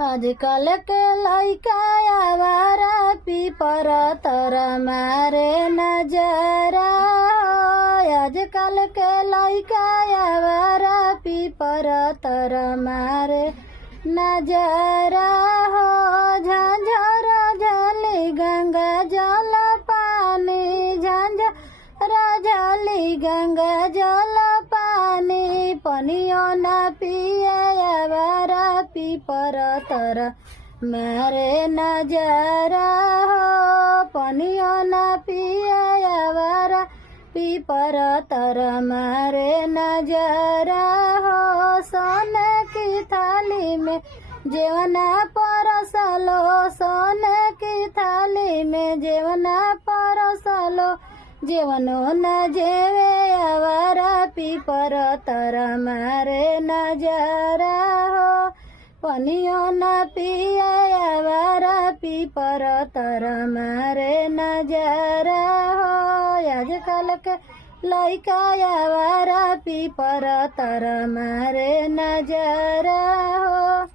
आजकल के लइका आवारा पीपर तर मारे नजरा। आजकल के लइका आवारा पीपर तर मारे नजरा हो। झंझर झली गंगा जल पानी, झंझर झली गंगा जल पानी, पनियो न पिए आवारा पीपर तर मारे नजरा हो। पनियो न पिए आवारा पीपर तर मारे नजरा हो। सोने की थाली में जेवना परसलो, सोने की थाली में जेवना परसलो, जेवनो न जेवे आवारा पीपर तर मारे नजरा हो। पनियो न पिए आवारा पीपर तर मारे नजरा हो। आजकल के लइका आवारा पीपर तर मारे नजरा हो।